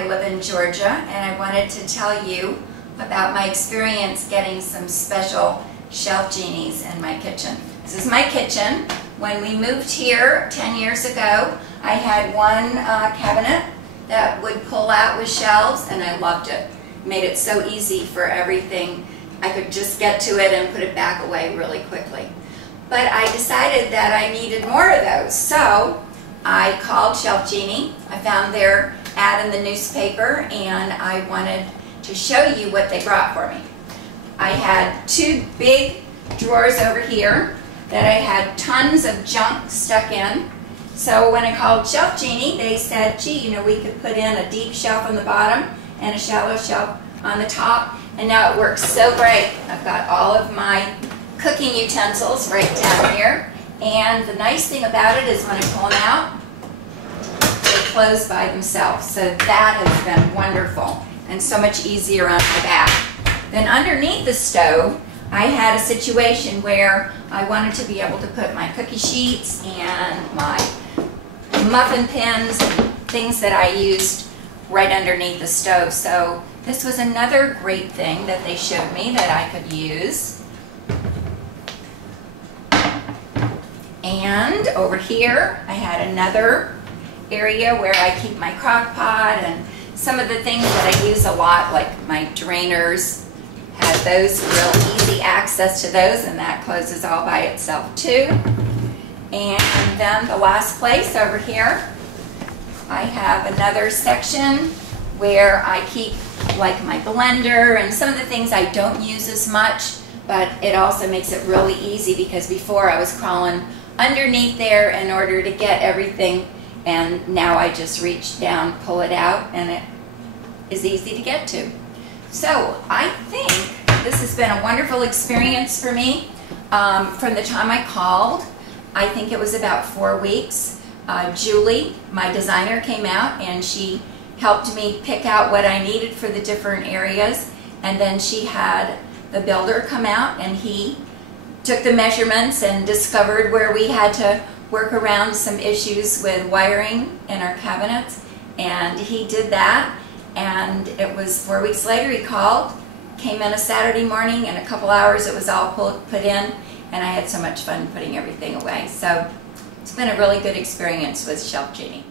I live in Georgia, and I wanted to tell you about my experience getting some special ShelfGenies in my kitchen. This is my kitchen. When we moved here 10 years ago, I had one cabinet that would pull out with shelves, and I loved it. Made it so easy for everything. I could just get to it and put it back away really quickly. But I decided that I needed more of those, so I called ShelfGenie. I found their ad in the newspaper, and I wanted to show you what they brought for me. I had two big drawers over here that I had tons of junk stuck in. So when I called ShelfGenie, they said, gee, you know, we could put in a deep shelf on the bottom and a shallow shelf on the top, and now it works so great. I've got all of my cooking utensils right down here, and the nice thing about it is when I pull them out, they close by themselves. So that has been wonderful and so much easier on my back. Then underneath the stove, I had a situation where I wanted to be able to put my cookie sheets and my muffin pins and things that I used right underneath the stove. So this was another great thing that they showed me that I could use. And over here, I had another area where I keep my crock pot and some of the things that I use a lot, like my drainers, had those real easy access to those, and that closes all by itself too. And then the last place over here, I have another section where I keep like my blender and some of the things I don't use as much, but it also makes it really easy because before I was crawling underneath there in order to get everything, and now I just reach down, pull it out, and it is easy to get to. So I think this has been a wonderful experience for me. From the time I called, I think it was about 4 weeks, Julie, my designer, came out and she helped me pick out what I needed for the different areas, and then she had the builder come out and he took the measurements and discovered where we had to work around some issues with wiring in our cabinets, and he did that. And it was 4 weeks later he called, came in a Saturday morning, in a couple hours it was all put in, and I had so much fun putting everything away. So it's been a really good experience with ShelfGenie.